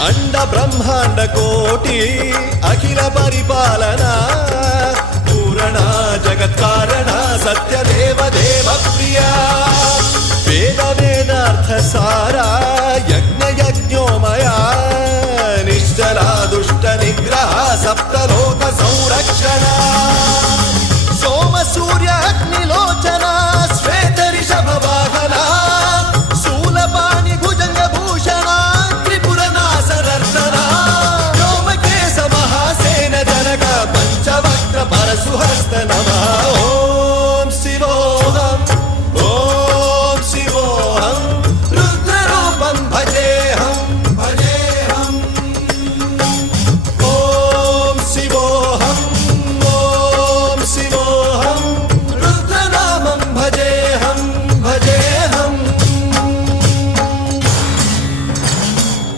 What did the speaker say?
అండ బ్రహ్మాండ కోటి అఖిల పరిపాలన పూరణ జగత్కారణ సత్యదేవ దేవ ప్రియ వేద వేదార్థ సారా